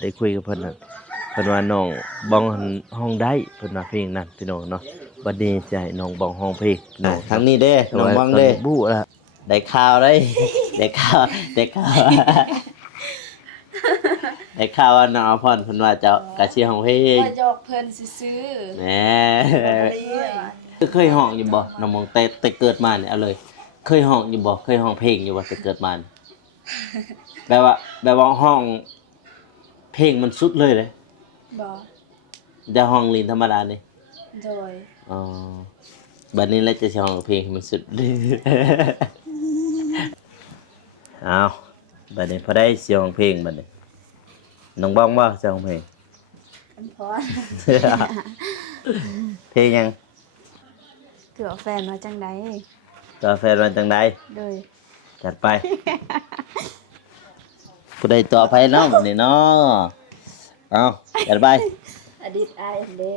ได้คุยกับเพิ่นน่ะเพิ่นว่าน้องบ้องห้องได้เพิ่นว่าเพลงนั้นพี่น้องเนาะบัดนี้สิให้น้องบ้องห้องเพลงพี่น้อง ทางนี้เด้น้องบ้องเด้ บู้ละ ได้ข่าวได้ได้ข่าวได้ข่าวได้ข่าวว่าน้องอภรเพิ่นว่าเจ้ากะสิห้องเพลง ว่าหยอกเพิ่นซื่อ แหม ๆ เคยห้องอยู่บ่น้องมองแต่เกิดมาเนี่ยเอาเลย เคยห้องอยู่บ่เคยห้องเพลงอยู่บ่แต่เกิดมาเนี่ยแบบว่าห้องเพลงมันสุดเลยเลย บ่ จะห้องลีนธรรมดานี่ โดย อ๋อบัดนี้แล้วจะสิห้องเพลงให้มันสุด เอาบัดนี้พอได้เสียงเพลงบัดนี้น้องบ้องบ่เสียงเพลง อันพอ เพลงยัง เกือแฟนมาจังได๋ กาแฟนวันจังใด โดย จัดไป ผู้ใดต่อไปเนาะบัดนี้เนาะเอาจัดไป อดีตอายเด้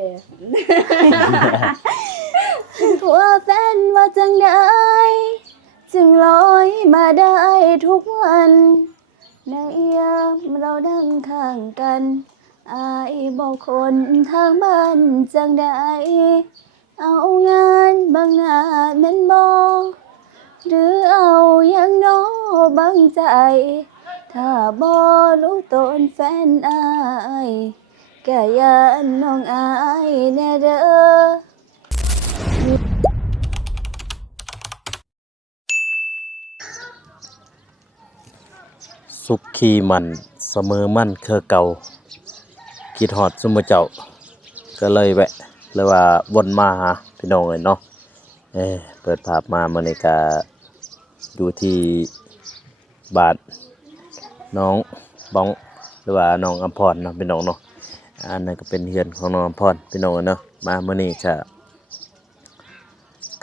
ผัวแฟนว่าจังได๋จึงลอยมาได้ทุกวันในยามเรานั่งข้างกันอายบอกคนทางบ้านจังได๋เอางานบางหน้าแม่นบ่หรือเอาอย่างน้อบางใจ ถ้าบ่รู้ตนแฟนอายแก่ยันน้องอายแน่เด้อ สุขีมันเสมอมันคือเก่าคิดฮอดซุมอเจ้าก็เลยแวะเลยว่าวนมาหาพี่น้องเลยเนาะเปิดภาพมามื้อนี้ก็อยู่ที่บ้านน้องบ้องหรือว่าน้องอำพรเนาะพี่น้องเนาะอันนั้นก็เป็นเฮือนของน้องอำพรพี่น้องเนาะมามื้อนี้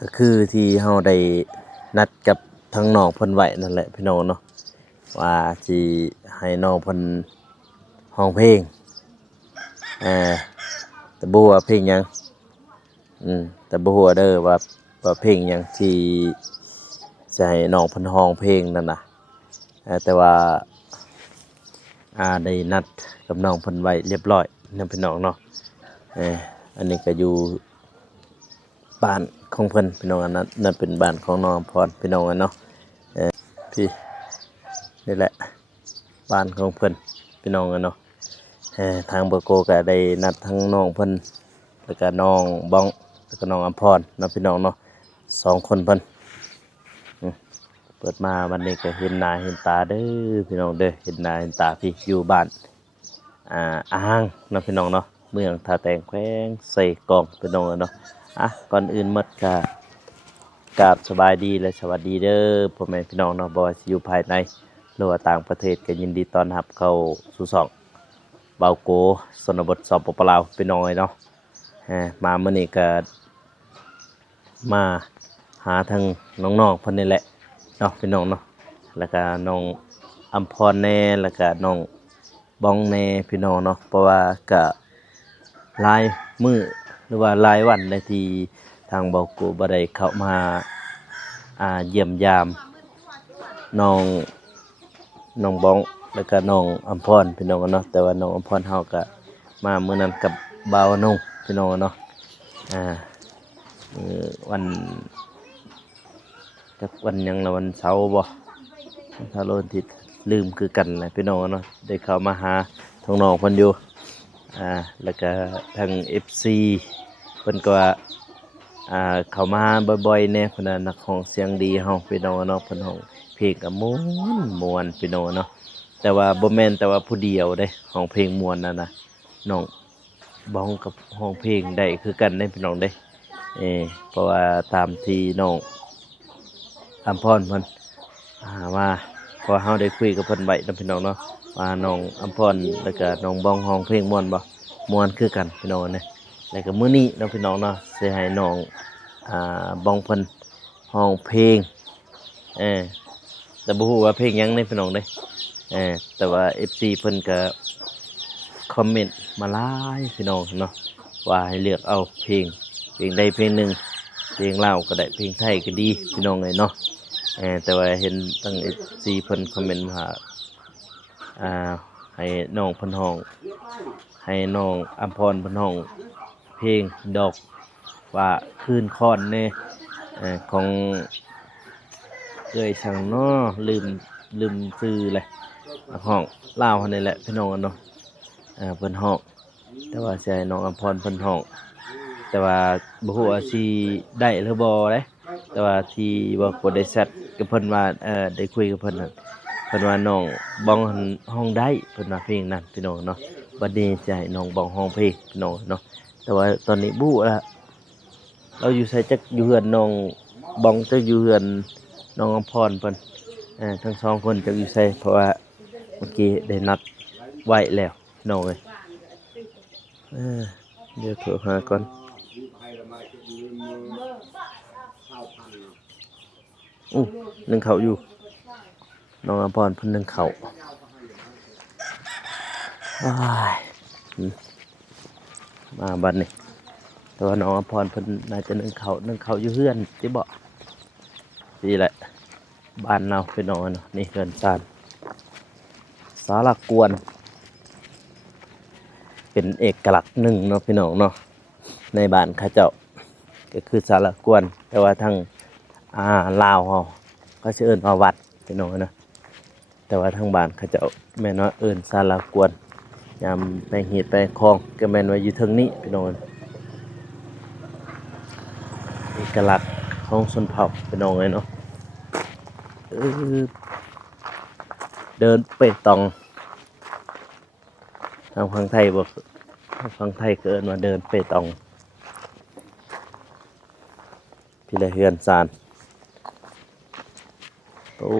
ก็คือที่เฮาได้นัดกับทั้งน้องเพิ่นไว้นั่นแหละพี่น้องเนาะว่าสิให้น้องเพิ่นร้องเพลงแต่บ่ฮู้ว่าเพลงหยังแต่บ่ฮู้เด้อว่าเพลงหยังที่สิให้น้องเพิ่นร้องเพลงนั่นน่ะแต่ว่าได้นัดกับน้องเพิ่นไว้เรียบร้อยนำพี่น้องเนาะอันนี้ก็อยู่บ้านของเพิ่นพี่น้องอันนั้นนั่นเป็นบ้านของน้องอำพรพี่น้องเนาะพี่นี่แหละบ้านของเพิ่นพี่น้องเนาะทางเบอร์โกก็ได้นัดทั้งน้องเพิ่นแล้วก็น้องบ้องแล้วก็น้องอำพรเนาะพี่น้องเนาะ2คนเพิ่นเปิดมาวันนี้ก็เห็นหน้าเห็นตาเด้อพี่น้องเด้อเห็นหน้าเห็นตาพี่อยู่บ้านอ่างเนาะพี่น้องเนาะเมืองท่าแตงแขวงใส่กล่องพี่น้องเนาะก่อนอื่นหมดก็กราบสบายดีและสวัสดีเด้อพ่อแม่พี่น้องเนาะบ่ว่าสิอยู่ภายในหรือว่าต่างประเทศก็ยินดีต้อนรับเข้าสู่ช่องเบาโกชนบทสปปลาวพี่น้องเนาะมามื้อนี้ก็มาหาทางน้องๆเพิ่นนี่แหละเนาะพี่น้องเนาะแล้วก็น้องอำพรแน่แล้วก็น้องบ้องแน่พี่น้องเนาะเพราะว่าก็หลายมื้อหรือว่าหลายวันเลยที่ทางเบาโกบ่ได้เข้ามาเยี่ยมยามน้องบ้องแล้วก็น้องอำพรพี่น้องเนาะแต่ว่าน้องอำพรเฮาก็มามื้อนั้นกับบ่าวนุ่งพี่น้องเนาะวันจักวันหยังละวันเสาร์บ่วันเสาร์วันอาทิตย์ลืมคือกันแหละพี่น้องเนาะได้เข้ามาหาทางน้องเพิ่นอยู่แล้วก็ทาง FC เพิ่นก็เข้ามาบ่อยๆแน่เพิ่นน่ะนักร้องเสียงดีเฮาพี่น้องเนาะเพิ่นร้องเพลงก็ม่วนพี่น้องเนาะแต่ว่าบ่แม่นแต่ว่าผู้เดียวเด้ร้องเพลงม่วนนั่นน่ะน้องบ้องกับร้องเพลงได้คือกันเด้พี่น้องเด้เพราะว่าตามที่น้องอำพรเพิ่นว่าพอเฮาได้คุยกับเพิ่นไว้นำพี่น้องเนาะว่าน้องอำพรแล้วก็น้องบ้องร้องเพลงม่วนบ่ม่วนคือกันพี่น้องเนี่ยแล้วก็มื้อนี้เนาะพี่น้องเนาะสิให้น้องบ้องเพิ่นร้องเพลงแต่บ่ฮู้ว่าเพลงหยังเด้พี่น้องเด้แต่ว่า FC เพิ่นก็คอมเมนต์มาหลายพี่น้องเนาะว่าให้เลือกเอาเพลงใดเพลงหนึ่งเพลงลาวก็ได้เพลงไทยก็ดีพี่น้องเลยเนาะแต่ว่าเห็นตั้ง FC เพิ่นคอมเมนต์ว่าให้ ให้น้องเพิ่นห้องให้น้องอัมพรเพิ่นห้องเพลงดอกว่าคืนค้อนแน่ของเอ้ยช่างน้อลืมชื่อเลยห้องลาวเฮานี่แหละพี่น้องเนาะเพิ่นห้องแต่ว่าสิให้น้องอัมพรเพิ่นห้องแต่ว่าบ่ฮู้ว่าสิได้หรือบ่เด้แต่ว่าที่ว่ากดได้แชทกับเพิ่นว่าได้คุยกับเพิ่นนั่นเพิ่นว่าน้องบ้องหันห้องได้เพิ่นว่าเพลงนั้นพี่น้องเนาะบัดนี้สิให้น้องบ้องห้องเพลงพี่น้องเนาะแต่ว่าตอนนี้บู้ละเราอยู่ไสจักอยู่เฮือนน้องบ้องจักอยู่เฮือนน้องอำพรเพิ่นทั้งสองคนจักอยู่ไสเพราะว่าเมื่อกี้ได้นัดไว้แล้วน้องเอ้ยเดี๋ยวโทรหาก่อนนึ่งเขาวอยู่น้องอภรเพิ่นนึ่งเขาวว้ายมาบัดนี้แต่ว่าน้องอภรเพิ่นน่าจะนึ่งเขาวอยู่เฮือนสิบ่นี่แหละบ้านเราพี่น้องเนาะนี่เฮือนซานสาระกวนเป็นเอกลักษณ์หนึ่งเนาะพี่น้องเนาะในบ้านเขาเจ้าก็คือสาระกวนแต่ว่าทางลาวเฮาก็สิเอิ้นว่าวัดพี่น้องนะแต่ว่าทางบ้านเขาเจ้าแม่นว่าเอิ้นสาระกวนยามไปเฮ็ดไปคลองก็แม่นว่าอยู่เทิงนี้พี่น้องเอกลักษณ์ของชนเผ่าพี่น้องเนาะเดินไปตองทางฝั่งไทยบ่ฝั่งไทยเกินมาเดินไปตองพี่ละเฮือนซานโอ้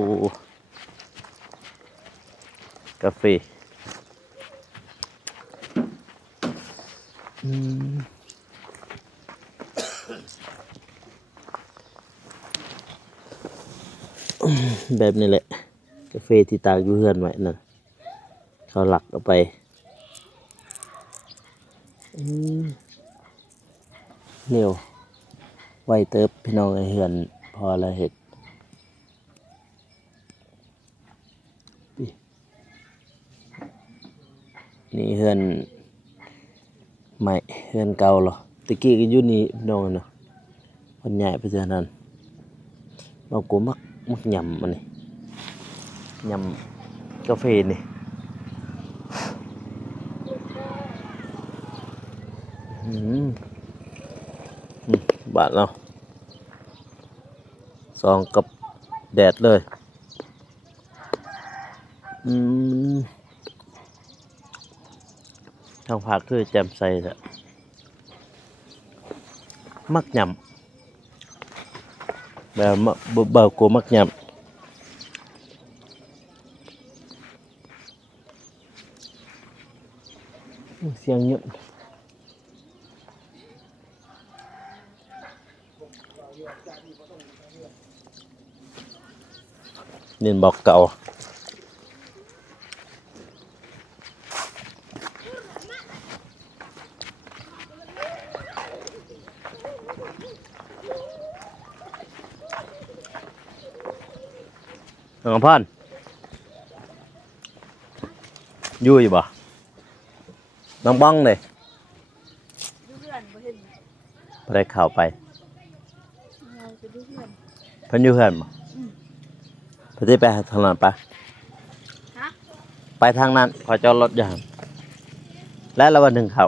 กาแฟแบบนี้แหละกาแฟที่ตากอยู่เฮือนไว้นั่นเขาหลักเอาไปเหนียวไว้เติบพี่น้องไอ้เฮือนพอละเห็ดนี่เฮือนใหม่เฮือนเก่าเหรอตะกี้ก็อยู่นี่พี่น้องเนาะคนใหญ่ไปเจอนั้นเรากูมักยำมันนี่ยำกาแฟนี่บาทเราซองกับแดดเลยทางภาคคือแจ่มใสแหละมักยำแบบเบากูมักยำเสียงเยอะเนียนบอกเก่าน้องพ่อนอยู่บ่น้องบ้องเลยไปได้ข่าวไปเพิ่นอยู่เฮือนบ่เพิ่นสิไปทางนั้นปะไปทางนั้นขอจอดรถอย่างและละวันหนึ่งเขา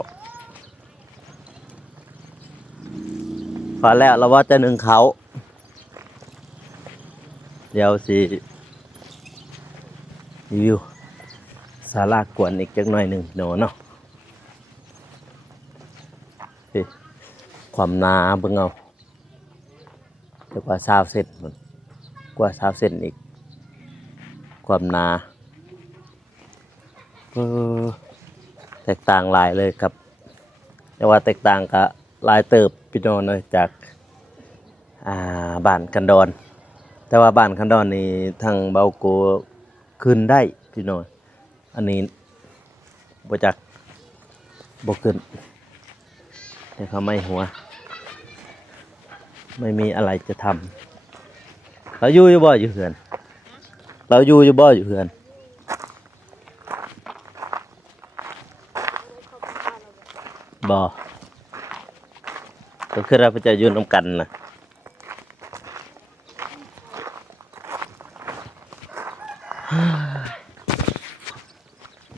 พอแล้วเราว่าจะหนึ่งเขาเดี๋ยวสิรีวิวศาลากวนอีกจักหน่อยหนึ่งเนาะความหนาเบิ่งเอาเดี๋ยวกว่า20 เซนกว่า20 เซนอีกความหนาแตกต่างหลายเลยครับแต่ว่าแตกต่างกับหลายเติบพี่น้องเลยจากบ้านกันดอนแต่ว่าบ้านกันดอนนี่ทางเบาโกขึ้นได้พี่น้องอันนี้บ่จักบ่ขึ้นแต่เขาไม่หัวไม่มีอะไรจะทำเราอยู่บ่อยู่เฮือนเราอยู่บ่อยู่เฮือน บ่ก็คือเราจะอยู่นำกันน่ะ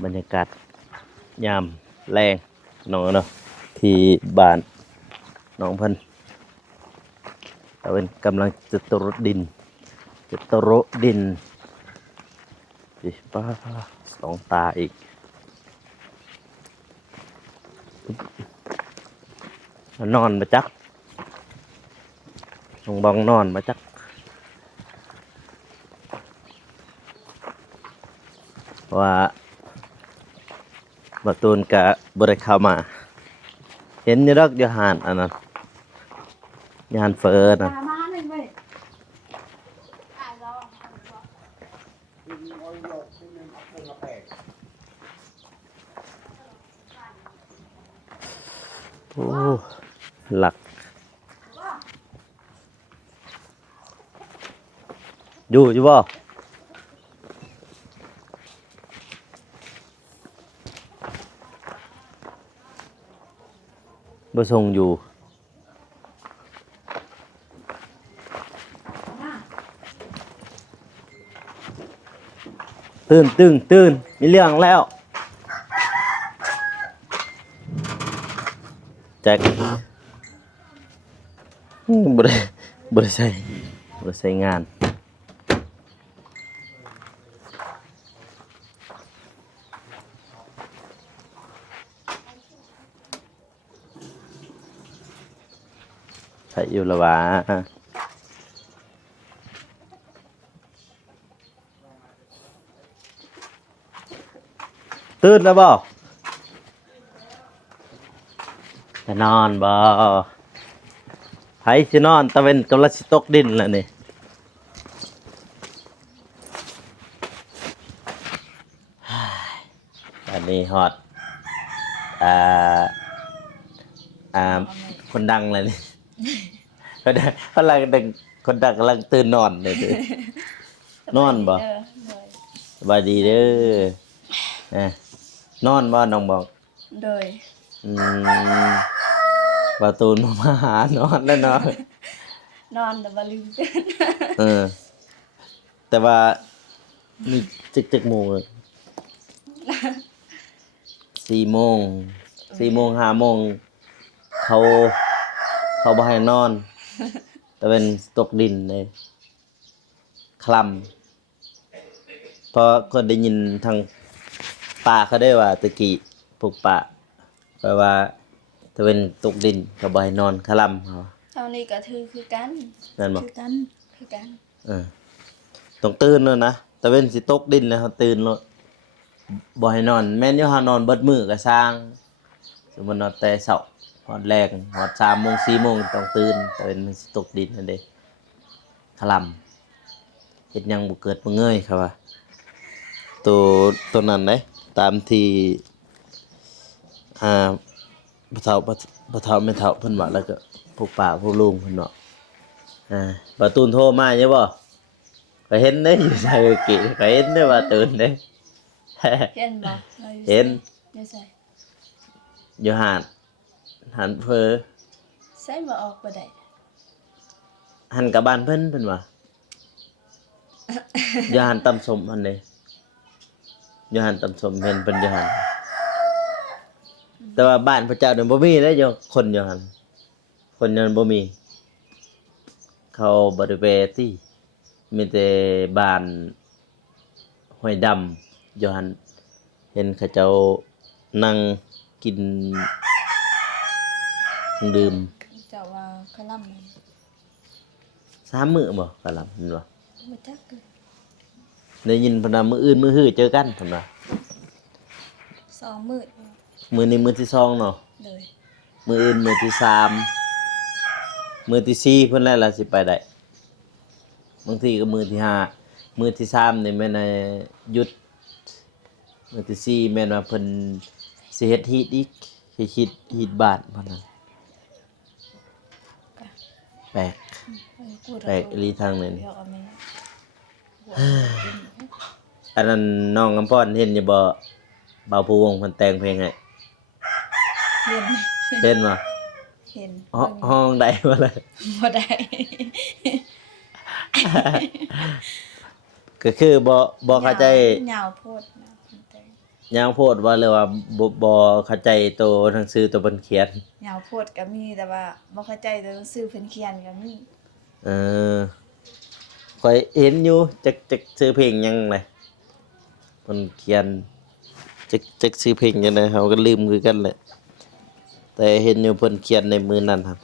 บรรยากาศยามแรงน้องเนาะที่บ้านน้องเพิ่นแต่เป็นกำลังจะตรดดินจะตรดินสิป้าสองตาอีกนอนมาจักน้องบองนอนมาจักว่าบตูนกับบริเข้ามาเห็นอยังดอกอยหานอันนั้นอยหานเฟิร์นนะโอ้หลักอยู่บ่บ่ส่งอยู่ตื่นมีเรื่องแล้วแจ็คบ่ได้บ่ได้ใช้งานใช้อยู่ละวะตื่นแล้วบ่จะนอนบ่ไผสินอนตะเวนกำลังสิตกดินแล้วนี่อันนี้ฮอดอ่าอ่าคนดังเลยนี่คนดังดึงคนดังกำลังตื่นนอนเลยดินอนบ่สบายดีเด้อ นอนบ่น้องบอก โดย อืมประตูนมาหานอนแล้วเนาะ นอนแต่ว่าลืมตื่น เออแต่ว่านี่จึกโมง4 โมง5 โมงเขาบ่ให้นอนแต่เป็นตกดินเลยคลำเพราะคนได้ยินทางป่าเขาได้ว่าตะกี้พวกป่าแปลว่าถ้าเป็นตกดินก็บ่ให้นอนคลำเขา เท่านี้ก็คือกัน นั่นบ่ คือกัน เออต้องตื่นแล้วนะแต่เป็นสิตกดินแล้วเขาตื่นแล้วบ่ให้นอนแม่นอยู่เฮานอนเบิดมื้อก็สร้างสมมุตินอนแต่เช้าฮอดแรงฮอด3 โมง 4 โมงต้องตื่นแต่เป็นมันสิตกดินนั่นเด้คลำเฮ็ดหยังบ่เกิดบ่เงยครับว่าตัวนั้นเด้ตามที่พ่อเฒ่าแม่เฒ่าเพิ่นว่าแล้วก็พวกป้าพวกลุงเพิ่นเนาะบ่ตูนโทรมาใช่บ่ก็เห็นเด้อยู่ไสกิก็เห็นเด้ว่าตื่นเด้ เห็นบ่ เห็น อยู่ใส่ อยู่หานเฟอ ใส่บ่ออกบ่ได้ หันกับบ้านเพิ่นว่า อยู่หานตำสมหั่นเด้อยู่หานตำสมเห็นเพิ่นอยู่หันแต่ว่าบ้านพระเจ้าเดี๋ยวบ่มีเด้อยู่คนอยู่หันคนอยู่หันบ่มีเขาบ่ได้ไปติมีแต่บ้านห้วยดำอยู่หันเห็นเขาเจ้านั่งกินเครื่องดื่ม เจ้าว่าคลำ 3 มื้อบ่กะหล่ำเห็นบ่ บ่จักเลย ได้ยินเพิ่นว่ามื้ออื่นมื้อฮื้อเจอกันเพิ่นว่า 2 มื้อ มื้อนี้มื้อที่2เนาะ เลย มื้ออื่นมื้อที่3มื้อที่4เพิ่นแล้วล่ะสิไปได้บางทีก็มื้อที่5มื้อที่3นี่แม่นหยุดมื้อที่4แม่นว่าเพิ่นสิเฮ็ดฮีตอีกสิฮีตบ้านเพิ่นน่ะแปลก แปลกอีหลีทางนั้น เดี๋ยวเอาแม่ อันนั้นน้องกำพรเห็นอยู่บ่บ่าวผู้วงเพิ่นแต่งเพลงให้ เห็น เป็นบ่ เห็น ห้องใดบ่เลย บ่ได้ ก็คือบ่เข้าใจ ยาวโพดนะ ยาวโพดว่าเลยว่าบ่เข้าใจตัวหนังสือตัวเพิ่นเขียน ยาวโพดก็มีแต่ว่าบ่เข้าใจตัวหนังสือเพิ่นเขียนก็มี เออข่อยเห็นอยู่จักซื้อเพลงหยังเลยเพิ่นเขียนจักซื้อเพลงจังได๋เขาก็ลืมคือกันแหละ แต่เห็นอยู่เพิ่นเขียนในมือนั้นครับ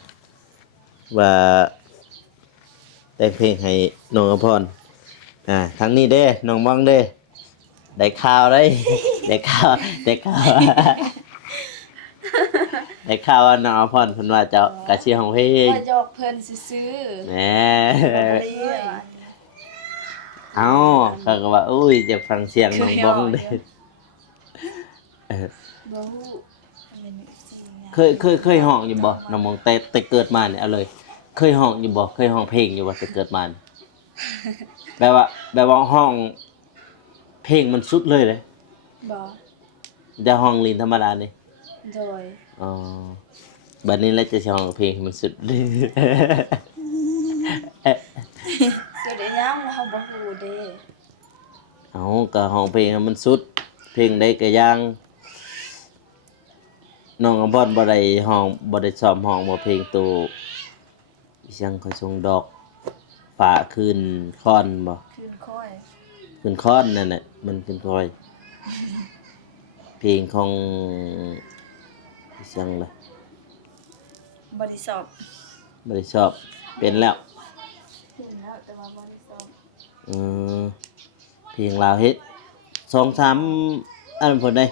ว่าแต่งเพลงให้น้องอภรทางนี้เด้น้องมองเด้ได้ข่าวได้ ได้ข่าวได้ข่าว ได้ข่าวว่าน้องอภรเพิ่นว่าจะกะสิร้องเพลง ว่าหยอกเพิ่นซื่อ แหม ๆบ่ได้เลย เอ้าเขาก็ว่าอุ้ยจะฟังเสียงน้องบ้องเด้ บ่ฮู้มันเป็นจริงนะ เคยห้องอยู่บ่น้องมองแต่เกิดมาเนี่ยเอาเลย เคยห้องอยู่บ่เคยห้องเพลงอยู่บ่แต่เกิดมาเนี่ยแบบว่าห้องเพลงมันสุดเลยเลย บ่ จะห้องลีนธรรมดานี่ โดย อ๋อบัดนี้แล้วจะสิห้องเพลงให้มันสุดเลย สุดได้ยังเฮาบ่ฮู้เด้ เอาก็ห้องเพลงให้มันสุด เพลงใดก็อย่างน้องอภรบ่ได้ห้องบ่ได้ซ้อมห้องบ่เพลงตัวอีหยังค่อยส่งดอกฝ่าคืนค้อนบ่ คืนค่อย คืนค้อนนั่นแหละมันคืนคอย เพลงของอีหยังล่ะ บ่ได้สอบ บ่ได้ชอบเป็นแล้ว ถึงแล้วแต่ว่าบ่ได้สอบ อือเพลงลาวเฮ็ด 2-3 อันเพิ่นได้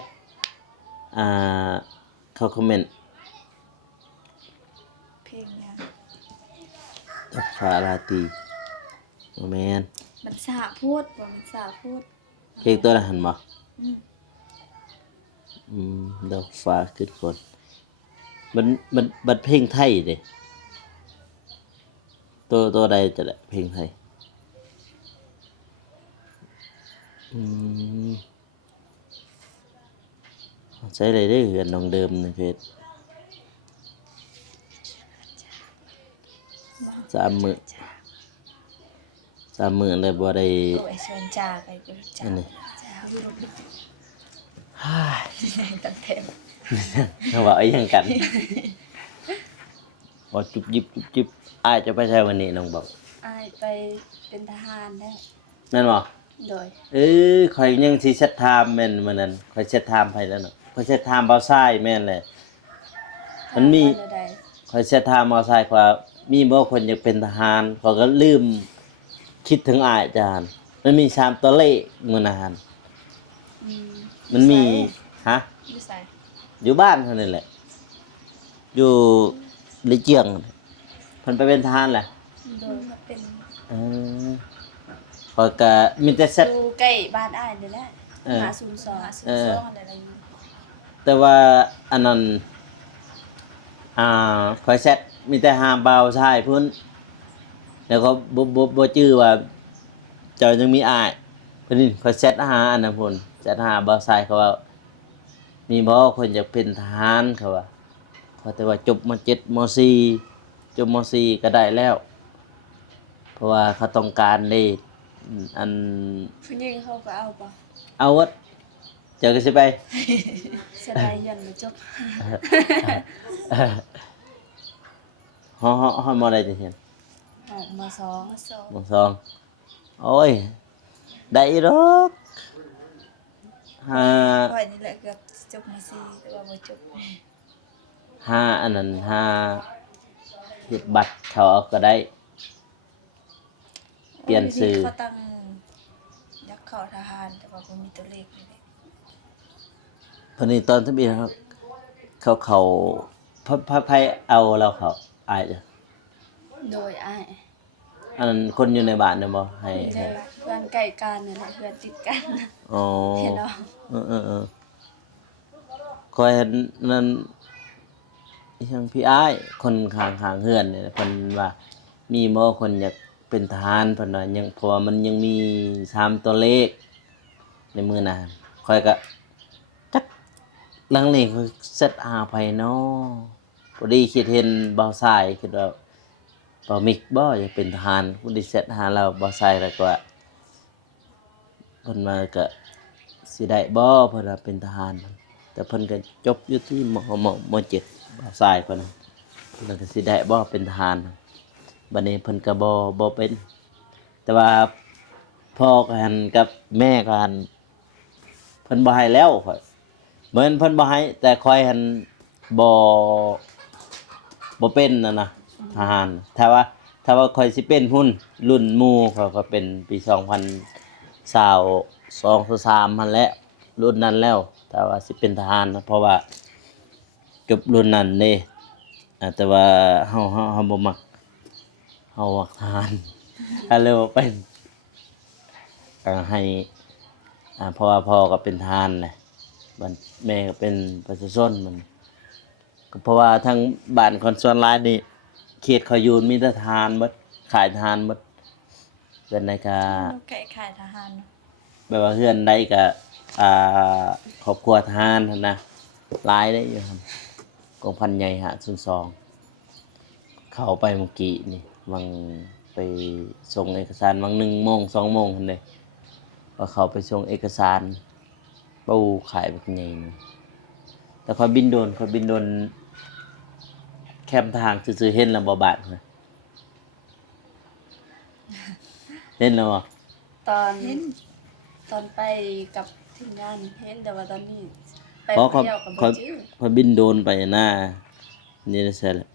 อ่าเขาคอมเมนต์ เพลงเนี่ย กับฟ้าราตรีบ่แม่น มันสาพูดบ่มันสาพูด เพลงตัวนั้นหั่นบ่ อืม อืมดอกฟ้าขึ้นฝนมันเพลงไทยเด้ตัวใดจะได้เพลงไทยอืมใช้ได้เด้อเฮือนน้องเดิมในเพจ3 มื้อแล้วบ่ได้ โอ้ยเชิญจ่าไปกูจ่า อันนี้ จ่าอยู่รถ ฮ่า ตั้งเต็ม เขาว่าไอ้หยังกันบ่จุบยิบจุบจิบอ้ายจะไปใช้วันนี้น้องบอก อ้ายไปเป็นทหารแล้ว แม่นบ่ โดย ข่อยยังสิเซตไทม์แม่นมื้อนั้นข่อยเซตไทม์ไปแล้วเนาะข่อยเซตไทม์เบาซ้ายแม่นแหละ มันมี ทหารใด ข่อยเซตไทม์เบาซ้ายว่ามีบ่คนอยากเป็นทหารข้อยก็ลืมคิดถึงอ้ายอาจารย์มันมี3ตัวเลขมื้อนั้น ๆอืม มันมีฮะ อยู่ไส อยู่บ้านเท่านั้นแหละ อยู่ลิเจียงเพิ่นไปเป็นทหารแหละ โดยมาเป็น เออข้อยก็มีแต่เซต อยู่ใกล้บ้านอ้ายนี่แหละ เออ 502 เออ 502อะไรอยู่ แต่ว่าอันนั้นข่อยเซตมีแต่หาเบาชายพุ่นแล้วก็บ่จื้อว่าเจ้ายังมีอ้ายเพิ่นนี่ข่อยเซตหาอันนั้นพุ่นเซตหาเบาชายเขาว่ามีบ่คนอยากเป็นทหารเขาว่าเขาแต่ว่าจบม.7 ม.4 จบม.4 ก็ได้แล้ว เพราะว่าเขาต้องการได้อัน ผู้หญิงเขาก็เอาบ่ เอาวัดเจอกันสิไป สดายยันบ่จบ ฮอดมอได้จังซี่ ออกมา2 มอ2โอ้ย ได้อยู่ดอกข้อยนี่แหละเกือบจบมา4แต่ว่าบ่จบ อันนั้นเฮ็ดบัตรเขาเอาก็ได้ เปลี่ยนชื่อ เขาตั้งอยากเข้าทหารแต่ว่าบ่มีตัวเลขนี่แหละ เพิ่นนี่ตอนทะเบียนเขาไผเอาเราเขาอายจ้ะ โดยอ้าย อันนั้นคนอยู่ในบ้านน่ะบ่ให้ ใช่เพื่อนใกล้กันนั่นแหละเพื่อนติดกัน อ๋อ เห็นเนาะ เออคอยเห็นนั่นอีหยังพี่อ้ายคนข้างๆเฮือนเนี่ยเพิ่นว่ามีบ่คนอยากเป็นทหารเพิ่นว่ายังเพราะว่ามันยังมี3ตัวเลขในมือนั้นข้อยก็จักหลังนี้ข้อยเซตหาไผเนาะ พอดีคิดเห็นบ่าวทรายคิดว่าบ่าวมิกบ่อยากเป็นทหารพอดีเสร็จทหารแล้วบ่าวทรายแล้วก็ว่าเพิ่นมาก็สิได้บ่เพิ่นว่าเป็นทหารแต่เพิ่นก็จบอยู่ที่ม.7บ่าวทรายเพิ่นก็สิได้บ่เป็นทหารบัดนี้เพิ่นก็บ่เป็น แต่ว่าพ่อกันกับแม่กันเพิ่นบ่ให้แล้วข่อยเหมือนเพิ่นบ่ให้แต่ข่อยหันบ่เป็นนะทหารถ้าว่าข่อยสิเป็นหุ้นรุ่นหมู่ข่อยก็เป็นปี2022 23หั่นแหละรุ่นนั้นแล้วแต่ว่าสิเป็นทหารนะเพราะว่าจบรุ่นนั้นเด้แต่ว่าเฮาบ่มักเฮามักทหารก็เลยบ่เป็น ให้เพราะว่าพ่อก็เป็นทหารแหละแม่ก็เป็นประชาชนมันก็เพราะว่าทั้งบ้านคนส่วนหลายนี่เขตเขาอยู่มีแต่ทหารหมดขายทหารหมดเฮือนใดก็ ไก่ขายทหาร แบบว่าเฮือนใดก็อ่าครอบครัวทหารนั่นนะหลายได้อยู่ครับกองพันใหญ่502เข้าไปเมื่อกี้นี่วังไปส่งเอกสารวัง1 โมง 2 โมงหั่นเด้ว่าเขาไปส่งเอกสารปูขายแบบไงนี่แต่ค่อยบินโดนแคมทางซื่อๆเห็นแล้วบ่บาดนะเห็นแล้วบ่ ตอนไปกับทีมงานเห็นแต่ว่าตอนนี้ไป เพราะ คนเดียวกับบ่จื้อ เขาบินโดนไปหน้านี่นะเสร็จแล้ว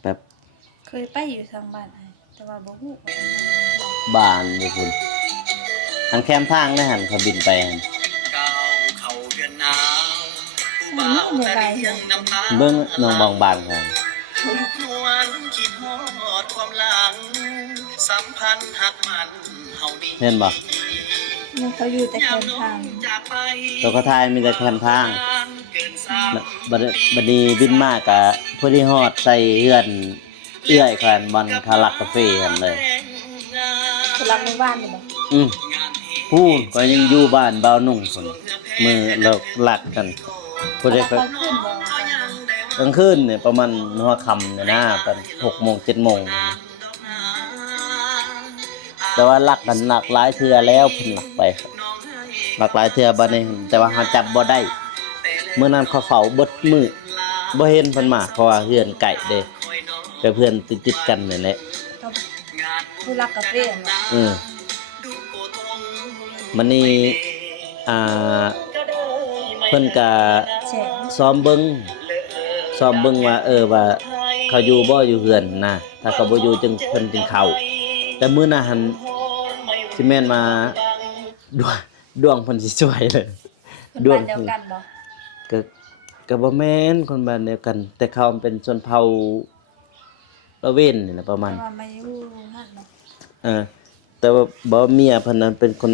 แป๊บ เคยไปอยู่ทางบ้านไอ้แต่ว่าบ่ฮู้ว่า บ้านอยู่พุ่นทางแคมทางนะหั่นเขาบินไปหั่น มันได้หลาย เบิ่งน้องบางบ้านครับ นวลคิดฮอดความหลัง สัมพันธ์หักมันเฮานี้ เห็นบ่ มันเขาอยู่แต่แคมทาง จากไป ตัวเขาทายมีแต่แคมทาง เกินสาม บัดนี้บินมากกะพอดีฮอดใส่เฮือนเอื้อยกันบอนคาลักกาแฟหั่นเลย คนรักในบ้านนี่บ่ พูดก็ยังอยู่บ้านบ่าวนุ่งพุ่นมือเราลักกันผู้ใดก็ ตอนขึ้นบ่ กลางคืนเนี่ยประมาณหัวค่ำเนี่ยนะประมาณ6 โมง 7 โมงแต่ว่าลักกันหนักหลายเทื่อแล้วเพิ่นลักไปลักหลายเทื่อบัดนี้แต่ว่าหาจับบ่ได้มื้อนั้นเขาเฝ้าเบิดมื้อบ่เห็นเพิ่นมาเพราะว่าเฮือนไกลเด้แต่เพื่อนติดๆกันนี่แหละ กับผู้รักกาแฟเนาะ มันนี่อ่าเพิ่นก็ แช่ง ซ้อมเบิ่งว่าว่าเขาอยู่บ่อยู่เฮือนนะถ้าเขาบ่อยู่จึงเพิ่นจึงเข้าแต่มื้อนั้นหันสิแม่นมาดวงเพิ่นสิช่วยเลย คนบ้านเดียวกันบ่ ก็ก็บ่แม่นคนบ้านเดียวกัน แต่เขาเป็นชนเผ่าละเว้นนี่แหละประมาณ แต่ว่ามาอยู่หั่นเนาะ แต่ว่าบ่เมียเพิ่นนั้นเป็นคน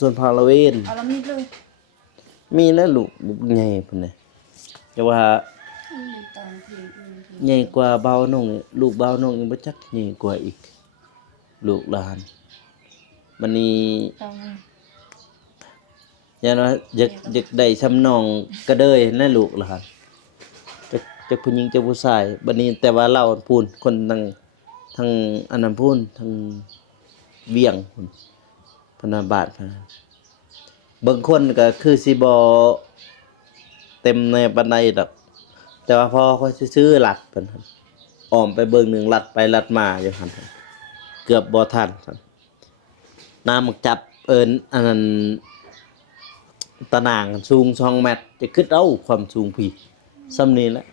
ชนเผ่าละเว้น เอาแล้วมีเลย มีแล้วลูกใหญ่พุ่นน่ะแต่ว่า ตอนที่ ใหญ่กว่าเบาน้องนี่ลูกเบาน้องยังบ่จักใหญ่กว่าอีก ลูกหลานบัดนี้ ตอน ยันว่าอยากได้ซำน้องกระเดยนั่นลูกหลานจักผู้หญิงจักผู้ชายบัดนี้แต่ว่าเราพูนคนทางอันนั้นพูนทางเวียงพูนพนบาทพนบางคนก็คือสิบ่เต็มในปานใดดอกแต่ว่าพอเขาซื้อๆลัดเพิ่นครับอ้อมไปเบิ่งหนึงลัดไปลัดมาอยู่หั่นเกือบบ่ทันครับน้ำมักจับเอิ้นอันนั้นตะนางสูง2 เมตรจะคิดเอาความสูงพี่ส่ำนี้แหละ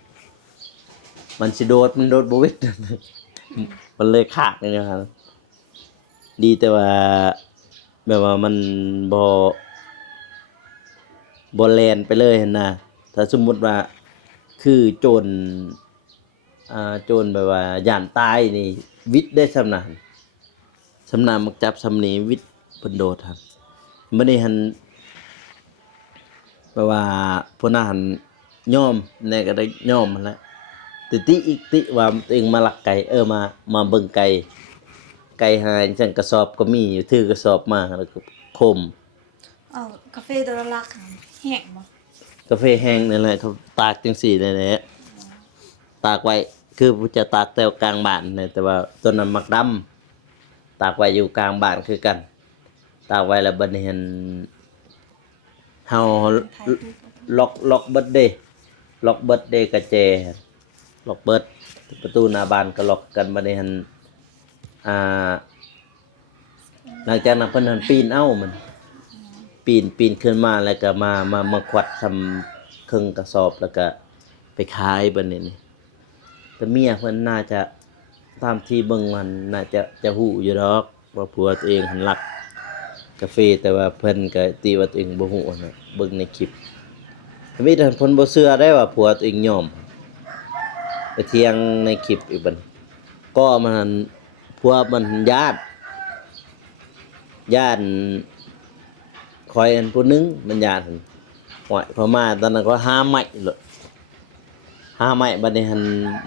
มันสิโดดบ่เวิด มันเลยขาดนี่นะครับดีแต่ว่าแบบว่ามันบ่แล่นไปเลยหั่นน่ะถ้าสมมุติว่าคือโจรแบบว่าย่านตายนี่วิทย์ได้สำนามักจับสำนี้วิทย์เพิ่นโดดครับมื้อนี้หั่นแปลว่าพวกนั้นหั่นยอมแน่ก็ได้ยอมหั่นแหละติอีกติว่าตัวเองมาลักไก่มาเบิ่งไก่หายจังกระสอบก็มีอยู่ถือกระสอบมาแล้วก็คม เอากาแฟตัวละลักแห้งบ่ กาแฟแห้งนั่นแหละเขาตากจังซี่นั่นแหละตากไว้คือผู้จะตากแต่กลางบ้านนี่แต่ว่าต้นนั้นมักดำตากไว้อยู่กลางบ้านคือกันตากไว้แล้วบัดนี้เห็นเฮาล็อกเบิดเด้ล็อกเบิดเด้กระแจล็อกเบิดประตูหน้าบ้านก็ล็อกกันบัดนี้เห็นอ่าหลังจากนั้นเพิ่นหันปีนเอ้ามันปีนขึ้นมาแล้วก็มาควัดทำครึ่งกระสอบแล้วก็ไปขายบัดนี้นี่แต่เมียเพิ่นน่าจะตามที่เบิ่งมันน่าจะฮู้อยู่ดอกว่าผัวตัวเองหันรักกาแฟแต่ว่าเพิ่นก็ตีว่าตัวเองบ่ฮู้นะเบิ่งในคลิปมีแต่เพิ่นบ่เชื่อได้ว่าผัวตัวเองยอมไปเถียงในคลิปอีกบัดก็มันผัวมันญาติคอยอันผู้หนึงมันญาติหอยพอมาตอนนั้นก็หาไม้เลยหาไม้บัดนี้หัน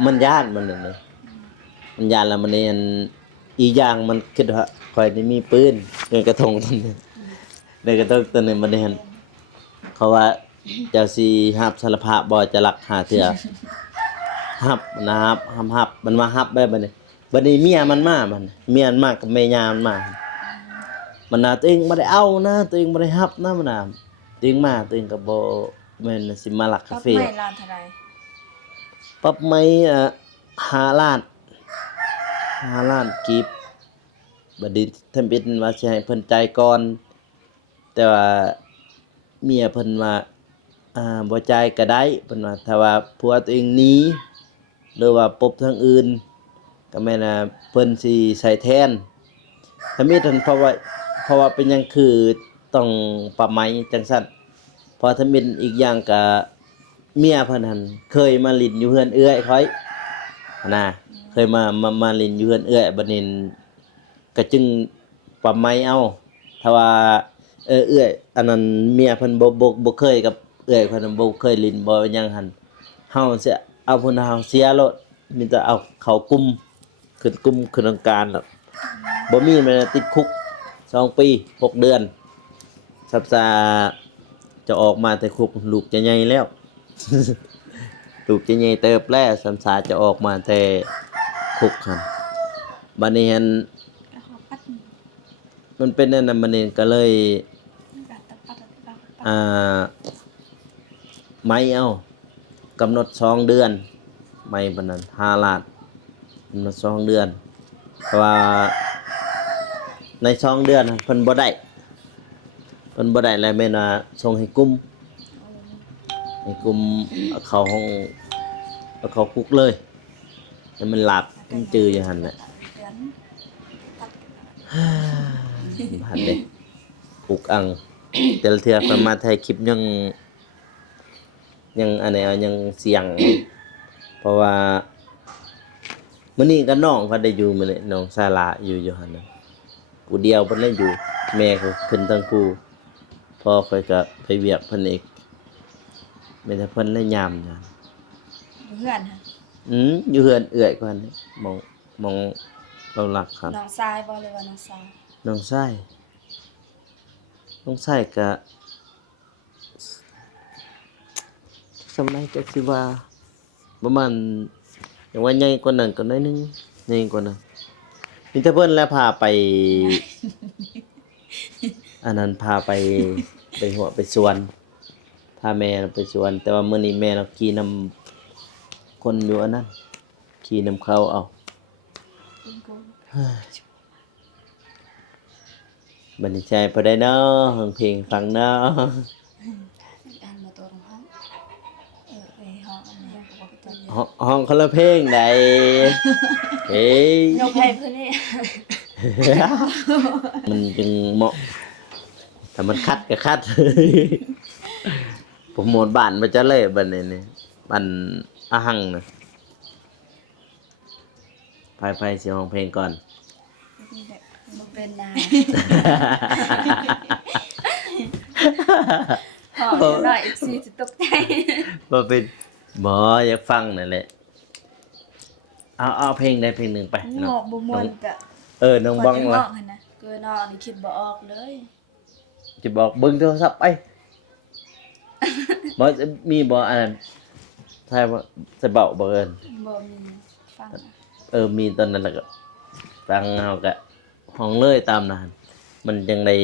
มันญาติมันนี่มันญาติแล้วมันนี่อันอีกอย่างมันคิดว่าคอยนี่มีปืนเงินกระทงตัวนึงเงินกระทงตัวนึงมันนี่หันเขาว่าเจ้าสิรับสารภาพบ่จะรักหาเทื่อรับนะครับรับมันมารับได้บัดนี้เมียมันมาเมียมันมากับแม่ย่ามันมามันน่ะตัวเองบ่ได้เอานะตัวเองบ่ได้รับนะมันน่ะตัวเองมาตัวเองก็บ่แม่นสิมาลักกาแฟ ไม่ลานเท่าไหร่ ปรับไหม5 ล้านกีบบัดนี้ทำเป็นว่าสิให้เพิ่นจ่ายก่อนแต่ว่าเมียเพิ่นว่าบ่จ่ายก็ได้เพิ่นว่าถ้าว่าผัวตัวเองหนีหรือว่าปบทางอื่นก็แม่นเพิ่นสิใช้แทนถ้ามีท่านเพราะว่าเป็นหยังคือต้องปรับไหมจังซั่นเพราะถ้าเป็นอีกอย่างก็เมียเพิ่นหั่นเคยมาลิ้นอยู่เฮือนเอื้อยค่อยนะเคยมาลิ้นอยู่เฮือนเอื้อยบัดนี้ก็จึงปรับไหมเอาถ้าว่าเอื้อยอันนั้นเมียเพิ่นบ่เคยกับเอื้อยเพิ่นบ่เคยลิ้นบ่หยังหั่นเฮาสิเอาเพิ่นเฮาเสียโลดมีแต่เอาเข้ากลุ่มขึ้นองค์การแล้วบ่มีแม่นติดคุก2 ปี6 เดือนสัปดาห์จะออกมาแต่คุกลูกจะใหญ่แล้ว ลูกจะใหญ่เติบแล้วสัมสาจะออกมาแต่คุกครับบัดนี้หันมันเป็นนั่นน่ะบัดนี้ก็เลยไม่เอากำหนด2 เดือนไม่บัดนั้น5 ล้านกำหนด2 เดือนเพราะว่าใน2 เดือนเพิ่นบ่ได้แล้วแม่นว่าส่งให้กลุ่มเอาเข้าห้องเอาเข้าคุกเลยให้มันหลับมันจืออยู่หั่นน่ะบาดเด้ปุกอัง แต่ละเทื่อเพิ่นมาถ่ายคลิปยังอันไหนยังเสียง เพราะว่ามื้อนี้ก็น้องเพิ่นได้อยู่มื้อนี้น้องศาลาอยู่หั่นน่ะผู้เดียวเพิ่นเลยอยู่แม่ก็ขึ้นทั้งผู้พ่อค่อยก็ไปเวียกเพิ่นอีกแม่แต่เพิ่นเลยยามจ้ะ เพื่อนฮะ อยู่เฮือนเอื้อยก่อนนี่มองเราหลักครับ น้องชายบ่เลยว่าน้องชาย น้องชายก็สมัยจักสิว่าประมาณอย่างว่าใหญ่กว่านั้นก็น้อยนึงใหญ่กว่านั้นมีแต่เพิ่นแล้วพาไป อันนั้นพาไปหัวไปสวนพาแม่ไปสวนแต่ว่ามื้อนี้แม่เราขี่นำคนอยู่อันนั้นขี่นำเขาเอาบัดนี้ใจพอได้เนาะฟังเพลงฟังเนาะ อ่านมาตัวของห้องไปห้องอันนี้ก็บ่ตัว ห้องคนละเพลงใดเฮ้ย ยกให้เพิ่นนี่ มันจึงเหมาะถ้ามันคัดก็คัด ผมโหมดบ้านมันจะเลยบัดนี้นี่บ้านอาหังน่ะไปสิห้องเพลงก่อน บ่เป็นนาพอหน่อยอีกสิตกใจ บ่เป็นบ่อยากฟังนั่นแหละเอาเพลงใดเพลงหนึ่งไป งอกบ่ม่วนก็ น้องบ้องว่า หั่นนะเกินนอกนี่คิดบ่ออกเลย จะบอกเบิ่งโทรศัพท์ไป บ่มีบ่อันนั้นใช่ว่าจะเบาบ่เอิ้น บ่มีฟัง มีตอนนั้นแล้วก็ฟังเฮาก็ห้องเลยตามนั้นมันจังได้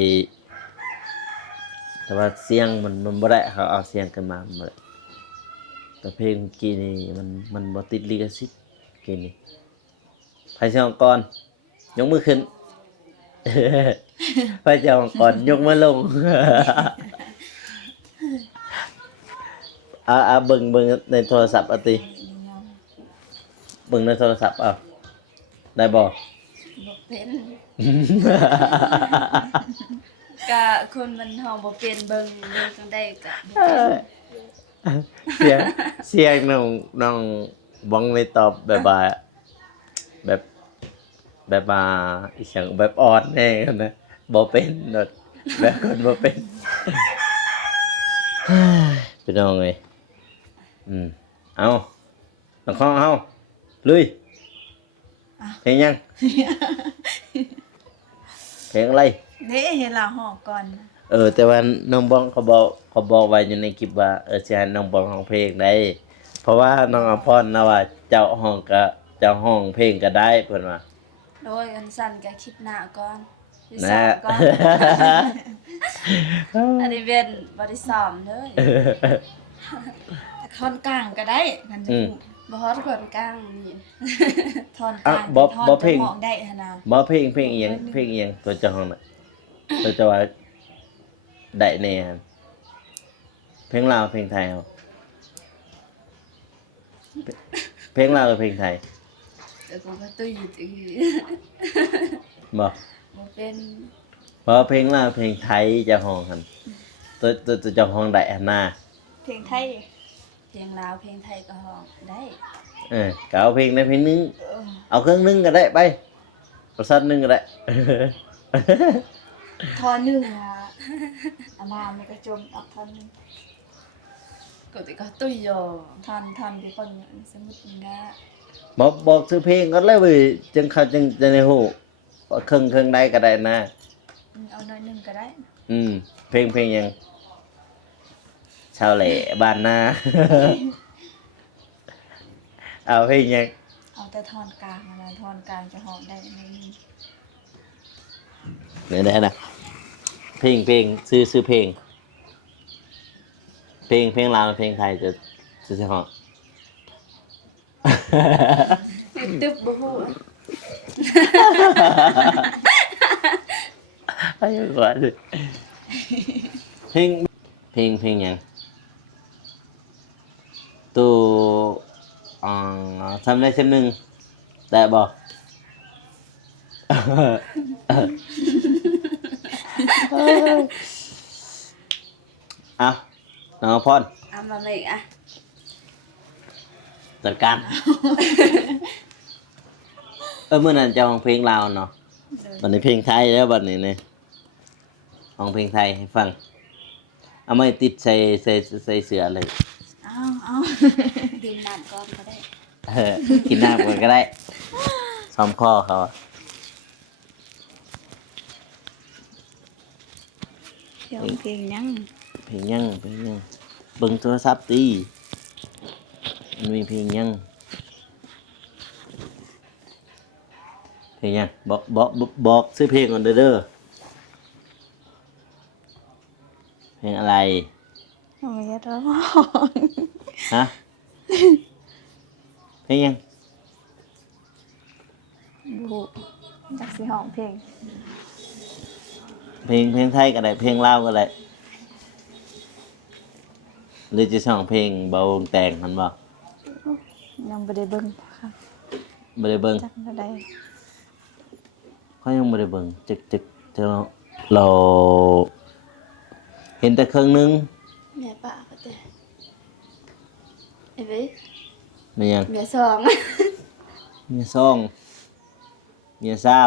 แต่ว่าเสียงมันบ่ได้เขาเอาเสียงขึ้นมามันบ่ได้แต่เพลงเมื่อกี้นี่มันบ่ติดลิขสิทธิ์เมื่อกี้นี่ไผสิเอาก่อนยกมือขึ้น ไผสิเอาก่อนยกมือลง เบิ่งในโทรศัพท์เอาติเบิ่งในโทรศัพท์เอาได้บ่ บ่เป็นกะคนมันห้องบ่เป็นเบิ่งจังได๋กะบ่เป็น เสียงน้องบ้องเลยตอบแบบมาอีหยังแบบอ่อนแน่กันนะบ่เป็นดอกแบบคนบ่เป็น พี่น้องเอ้ยเอาน้องข้องเฮาลุยเพลงยัง เพลงอะไร เด้เฮ็ดลาห้องก่อน แต่ว่าน้องบ้องเขาบอกไว้อยู่ในคลิปว่าสิให้น้องบ้องร้องเพลงได้เพราะว่าน้องอภรนะว่าเจ้าห้องเพลงก็ได้เพิ่นว่า โดยอันสั่นก็คลิปหน้าก่อนสิ นะ ซ้อมก่อนอันนี้เป็นบ่ได้ซ้อมเลยท่อนกลางก็ได้มันจะพูดบ่ฮอดท่อนกลางนี่ท่อนกลางท่อนจะมองได้หั่นน่ะ บ่เพลงอีหยังตัวเจ้าห้องน่ะตัวเจ้าว่าได้แน่หั่นเพลงลาวเพลงไทยเฮาเพลงลาวหรือเพลงไทย แต่ก็ตุ้ยจือ บ่ บ่เป็น เพราะเพลงลาวเพลงไทยเจ้าห้องหั่นตัวเจ้าห้องได้หั่นน่ะ เพลงไทยเพลงลาวเพลงไทยก็ฮ้องได้ ก็เอาเพลงได้เพลงนึงเอาเครื่องนึงก็ได้ไปประสันนึงก็ได้ ท่อนหนึงอ่ะอามามันก็จมออกท่อนหนึงก็ติก็ตุ้ยอยู่ท่อนที่คนสมมุติว่า บอกชื่อเพลงก็เลยเว้ยจึงเขาจึงจะได้ฮู้ว่าเครื่องใดก็ได้นะ เอาหน่อยหนึงก็ได้ เพลงหยังชาวแหล่บ้านนา เอาเพลงหยัง เอาแต่ท่อนกลางนะท่อนกลางจะฮ้องได้ไหม เนี่ยได้นะเพลงซื้อเพลงลาวเพลงไทยจะฮ้อง ตึบบ่ฮู้ ไปก่อนเพลงหยังตัวทำได้ชั้นหนึ่งได้บ่ เอาน้องพร เอามาเลยอ่ะ จัดการ เมื่อนั้นจะร้องเพลงลาวเนาะบัดนี้เพลงไทยแล้วบัดนี้เนี่ยร้องเพลงไทยให้ฟังเอาไม่ติดใส่เสือเลย เอาดื่มน้ำก่อนก็ได้ กินน้ำก่อนก็ได้ซ้อมข้อเขาอะ เพลงยัง เพลงยังเบิ่งโทรศัพท์ตีมันมีเพลงยังเพลงยังบอกซื้อเพลงก่อนเด้อเพลงอะไร โอ้ยร้อง ฮะเพลงยัง บูจักสิห้องเพลง เพลงไทยก็ได้เพลงลาวก็ได้หรือจะส่องเพลงเบาแต่งมันบ่ ยังบ่ได้เบิ่งค่ะ บ่ได้เบิ่ง จักก็ได้ เขายังบ่ได้เบิ่งจึกเราเห็นแต่ครึ่งนึง แม่ป้าก็แต่ไอ้เว้ย มันยัง แม่สอง เมียซ่องเมียซ้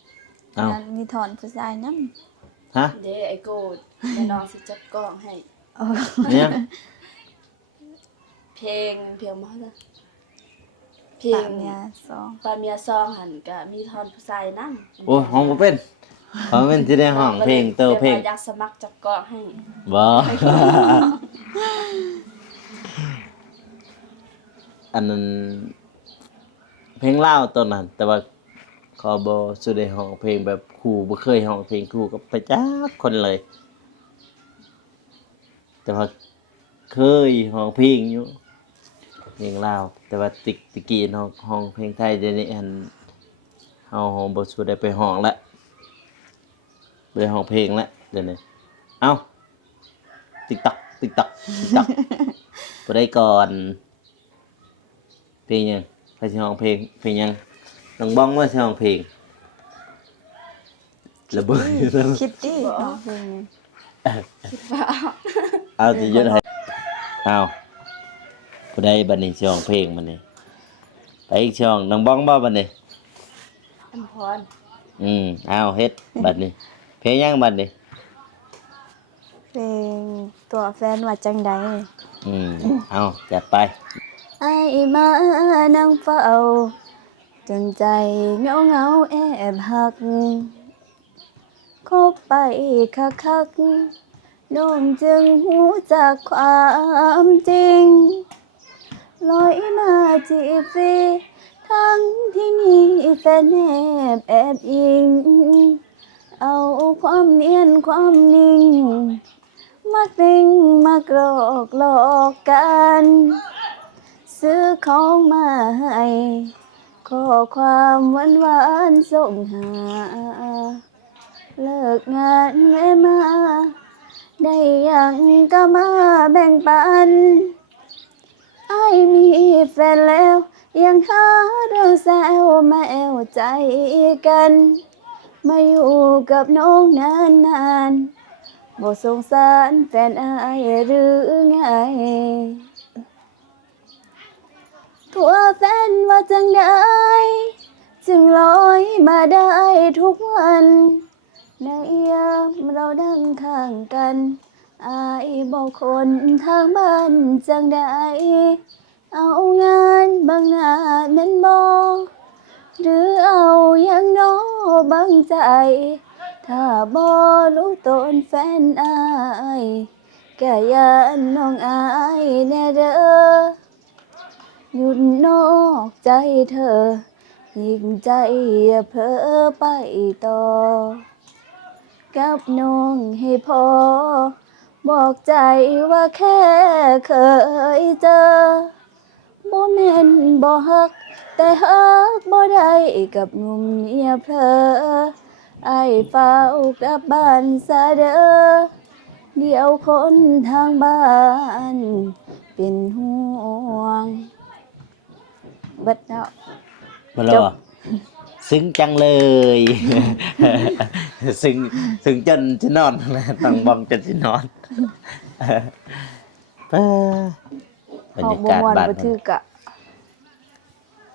ำเอา มีถอนผู้ชายนำ ฮะ เด้ไอ้โกดแม่น้องสิจัดกล้องให้ เนี่ย เพลงมาจ้ะเพลงเนี่ยสองปาเมียซองหันก็มีถอนผู้ชายนำ โอ้ห้องบ่เป็นห้องเป็นสิได้ห้องเพลงเตอเพลง อยากสมัครจัดกล้องให้ บ่ อันนั้นเพลงลาวตอนนั้น แต่ว่าขอบ่สิได้ร้องเพลงแบบครูบ่เคยร้องเพลงครูกับพระจักคนเลย แต่ว่าเคยร้องเพลงอยู่เพลงลาวแต่ว่าตะกี้ร้องเพลงไทยเดี๋ยวนี้อันเฮาบ่สิได้ไปร้องแล้วบ่ได้ร้องเพลงแล้วเดี๋ยวนี้เอ้า TikTok TikTok TikTok บ่ได้ก่อนเพลงหยังใครสิร้องเพลงหยังน้องบ้องว่าสิร้องเพลงระเบิด คิดดิร้องเพลง เอาสิยศให้เอาผู้ใดบัดนี้สิร้องเพลงบัดนี้ไปอีกช่องน้องบ้องบ่บัดนี้ อัมพร เอาเฮ็ดบัดนี้เพลงหยังบัดนี้ เพลงตัวแฟนว่าจังใด เอาจัดไป ไอ้มานั่งเฝ้าจนใจเงาเงาแอบหักคบไปคักๆน้องจึงหูจากความจริงลอยมาจีบฟรีทั้งที่มีแฟนแอบอิงเอาความเนียนความนิ่งมากริงมากรอกหลอกกันซื้อของมาให้ข้อความหวานๆส่งหาเลิกงานแม่มาได้ยังก็มาแบ่งปันไอ้มีแฟนแล้วยังหาเรื่องแซวมาแอวใจกันมาอยู่กับน้องนานๆบ่สงสารแฟนอายหรือไงตัวแฟนว่าจังได้จึงลอยมาได้ทุกวันในยามเรานั่งข้างกันอายบอกคนทางบ้านจังได้เอางานบางหน้าแม่นบ่หรือเอาอย่างน้อบางใจถ้าบ่รู้ตนแฟนอายก็อย่าน้องอายแน่เด้อหยุดนอกใจเธอยิ่งใจอย่าเพ้อไปต่อกับน้องให้พอบอกใจว่าแค่เคยเจอบ่แม่นบ่ฮักแต่ฮักบ่ได้กับหนุ่มเมียเพลอไอ้เฝ้ากลับบ้านซะเด้อเดี๋ยวคนทางบ้านเป็นห่วงเบิดแล้ว มาแล้วเหรอซึ้งจังเลย ซึ้งจนจะนอนต้องบ้องจนจะนอน บรรยากาศบ้าน บ่ถือกะ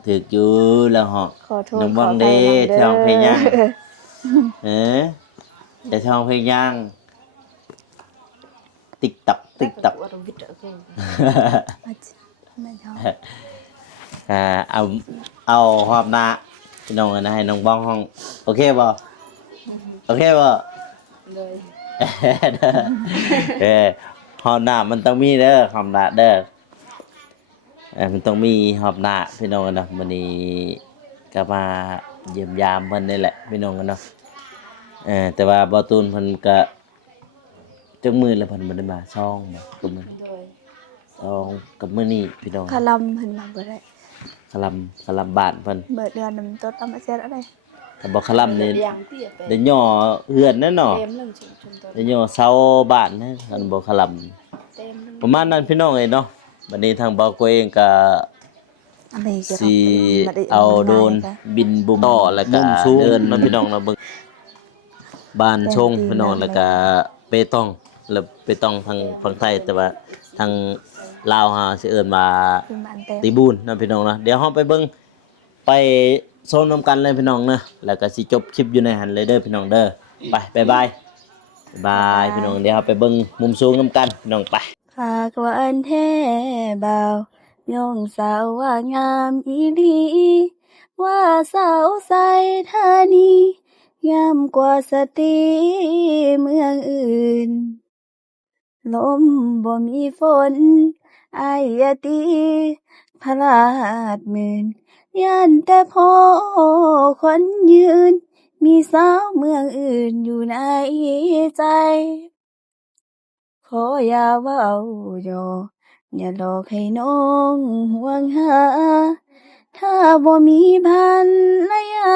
ถึกอยู่แล้วเหาะ ขอโทษ น้องบ้องเด้ท่องเพลงยังจะท่องเพลงยังติ๊กตักติ๊กตัก ไม่ชอบ เอาหอบหน้าพี่น้องนะให้น้องบ้องห้อง โอเคบ่โอเคบ่ เลย หอบหน้ามันต้องมีเด้อหอบหน้าเด้อมันต้องมีหอบหน้าพี่น้องกันเนาะมื้อนี้ก็มาเยี่ยมยามเพิ่นนี่แหละพี่น้องกันเนาะแต่ว่าบ่ตูนเพิ่นก็จักมื้อแล้วเพิ่นบ่ได้มาช่องบ่กับมื้อ โดย ช่องกับมื้อนี้พี่น้อง คาลำเพิ่นมาบ่ได้ คลำบ้านเพิ่น เบิดเดือนน้ำต้นเอามาเซ็ดอะไร ถ้าบ่คลำนี่ได้ย่อเฮือนแน่เนาะ เต็มหนึ่งชุมต้น ได้ย่อเสาบ้านนะคันบ่คลำ เต็มหนึ่ง ประมาณนั้นพี่น้องเอ้ยเนาะบัดนี้ทางบ่าวกวยเองก็ อะไรจะ สิเอาโดรนบินบุมต่อแล้วก็เดินเนาะพี่น้องเนาะเบิ่งบ้านชงพี่น้องแล้วก็เปตองแล้วเปตองทางฝั่งไทยแต่ว่าทางลาวเฮาสิเอิ้นว่า ขึ้นบ้านเต็ม ตีบูนเนาะพี่น้องเนาะเดี๋ยวเฮาไปเบิ่งไปโซนนำกันเลยพี่น้องเนาะแล้วก็สิจบคลิปอยู่ในหันเลยเด้อพี่น้องเด้อไปบ๊ายบายบ๊ายบายพี่น้องเดี๋ยวเฮาไปเบิ่งมุมสูงนำกันพี่น้องไป ฝากหวานแท้บ่าวน้องสาวว่างามอีหลีว่าสาวใสธานีงามกว่าสตรีเมืองอื่น ลมบ่มีฝนอายอย่าตี พลาดหมื่นย่านแต่พอคนยืน มีสาวเมืองอื่นอยู่ในใจ ขออย่าเว้าหยอกอย่าหลอกให้น้องห่วงหา ถ้าบ่มีภรรยา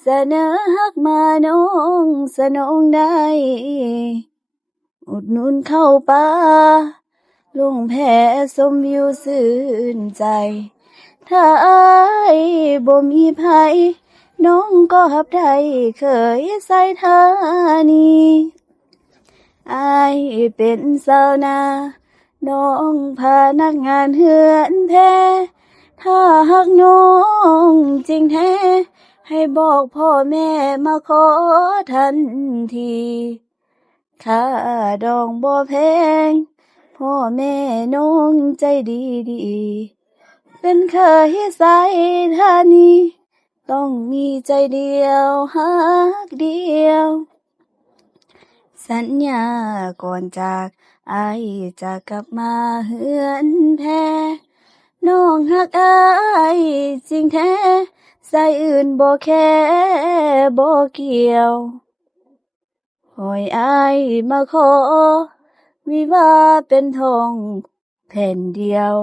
เสนอฮักมาน้องสนองได้ อุดหนุนเข้าป่าลงแพชมวิวซื่นใจ ถ้าอายบ่มีไผน้องก็รับได้เคยใส่ทานีอายเป็นสาวนาน้องพนักงานเฮือนแท้ถ้าหักน้องจริงแท้ให้บอกพ่อแม่มาขอทันทีค่าดองบ่แพงพ่อแม่น้องใจดีดีเป็นเคยใส่ทานีต้องมีใจเดียวฮักเดียวสัญญาก่อนจากอายจะกลับมาเฮือนแท้น้องฮักอายจริงแท้สายอื่นบ่แค่บ่เกี่ยวหอยอายมาขอวิวาเป็นทองแผ่นเดียว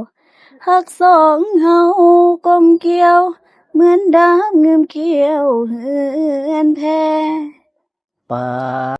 ฮักสองเฮากลมเกลียวเหมือนดาวเงื่อมเกี่ยวเฮือนแท้ ปา